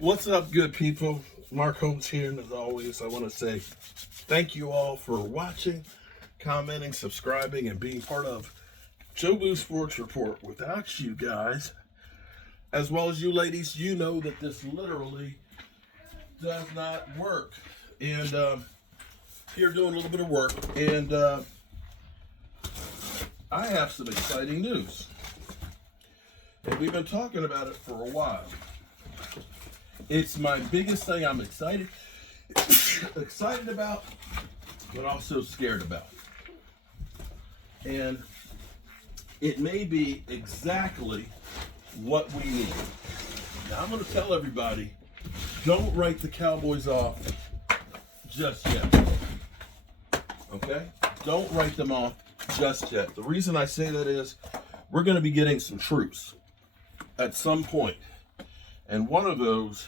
What's up, good people? Mark Holmes here, and as always, I want to say thank you all for watching, commenting, subscribing, and being part of Joe Blue Sports Report. Without you guys, as well as you ladies, you know that this literally does not work. And here doing a little bit of work, and I have some exciting news. And we've been talking about it for a while. It's my biggest thing I'm excited about, but also scared about. And it may be exactly what we need. Now, I'm going to tell everybody, don't write the Cowboys off just yet. Okay? Don't write them off just yet. The reason I say that is we're going to be getting some troops at some point. And one of those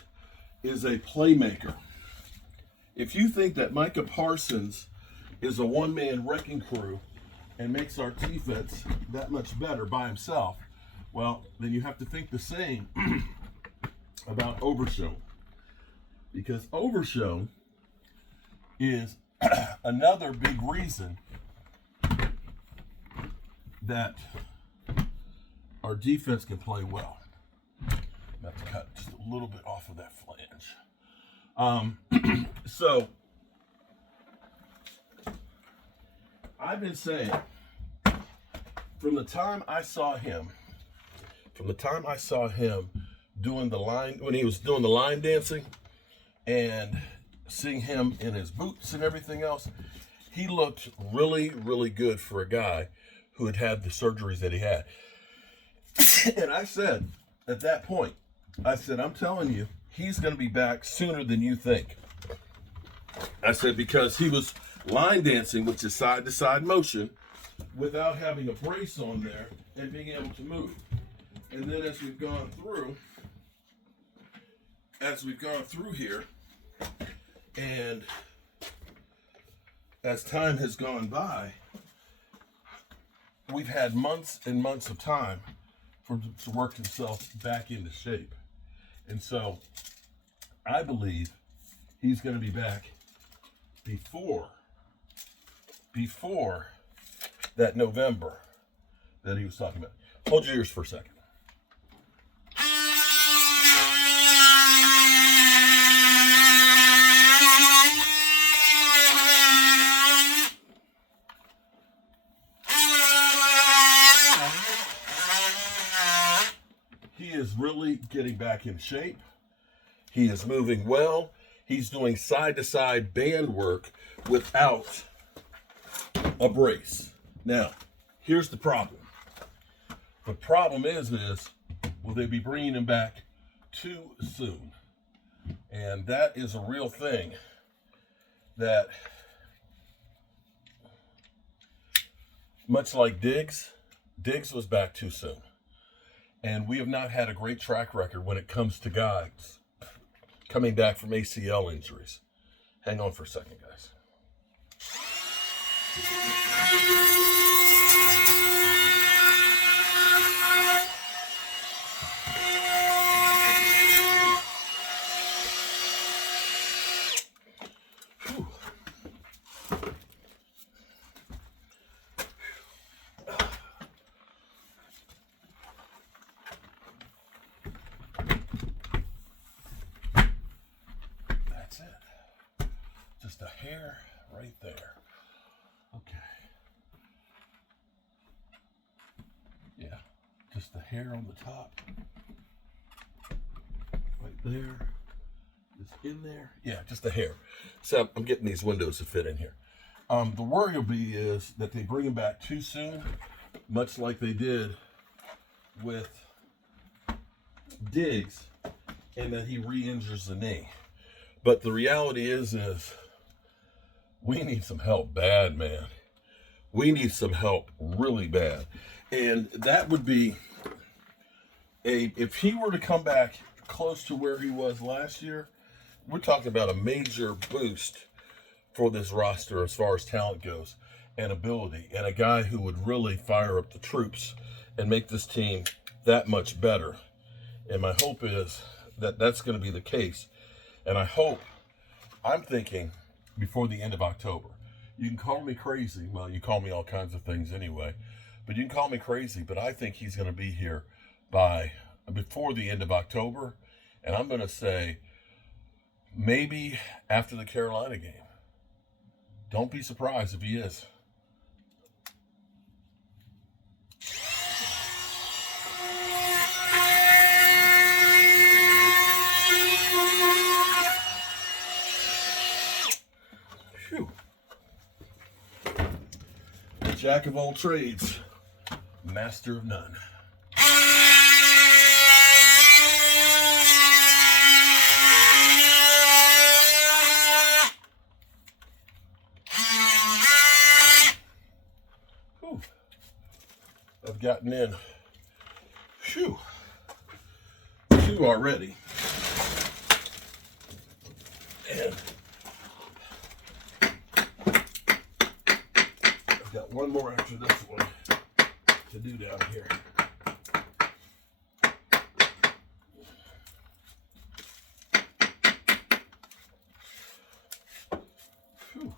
is a playmaker. If you think that Micah Parsons is a one-man wrecking crew and makes our defense that much better by himself, well, then you have to think the same about Overshown. Because Overshown is another big reason that our defense can play well. I'm going to cut just a little bit off of that flange. So, I've been saying, from the time I saw him doing the line, when he was doing the line dancing, and seeing him in his boots and everything else, he looked really, really good for a guy who had had the surgeries that he had. And I said, at that point, I said, I'm telling you, he's going to be back sooner than you think. I said, because he was line dancing, which is side-to-side motion, without having a brace on there and being able to move. And then as we've gone through here, and as time has gone by, we've had months and months of time for him to work himself back into shape. And so I believe he's going to be back before that November that he was talking about. Hold your ears for a second. He is really getting back in shape. He is moving well. He's doing side-to-side band work without a brace. Now, here's the problem. The problem is will they be bringing him back too soon? And that is a real thing that, much like Diggs was back too soon. And we have not had a great track record when it comes to guys coming back from ACL injuries. Hang on for a second, guys. Whew. That's it. Just a hair right there. Okay. Yeah, just the hair on the top. Right there. It's in there. Yeah, just the hair. So I'm getting these windows to fit in here. The worry will be is that they bring him back too soon, much like they did with Diggs, and that he re-injures the knee. But the reality is we need some help bad, man. We need some help really bad. And that would be if he were to come back close to where he was last year, we're talking about a major boost for this roster as far as talent goes and ability, and a guy who would really fire up the troops and make this team that much better. And my hope is that's going to be the case. And I'm thinking before the end of October. You can call me crazy. Well, you call me all kinds of things anyway, but you can call me crazy. But I think he's going to be here before the end of October. And I'm going to say maybe after the Carolina game. Don't be surprised if he is. Phew. Jack of all trades, master of none. Whew. I've gotten in, two already. And I've got one more after this one to do down here. Whew.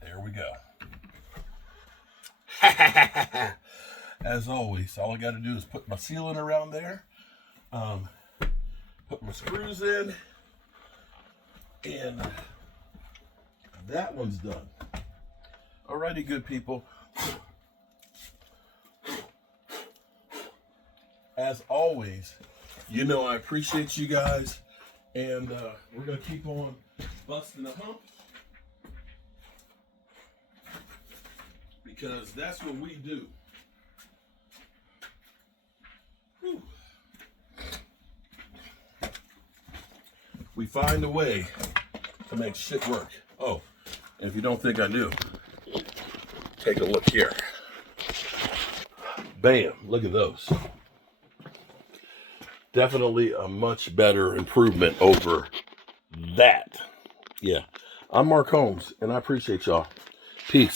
There we go. As always, all I got to do is put my sealant around there, put my screws in, and that one's done. Alrighty, good people. As always, you know I appreciate you guys, and we're going to keep on busting the hump, because that's what we do. Whew. We find a way to make shit work. Oh, and if you don't think I knew, take a look here. Bam, look at those. Definitely a much better improvement over that. Yeah, I'm Mark Holmes, and I appreciate y'all. Peace.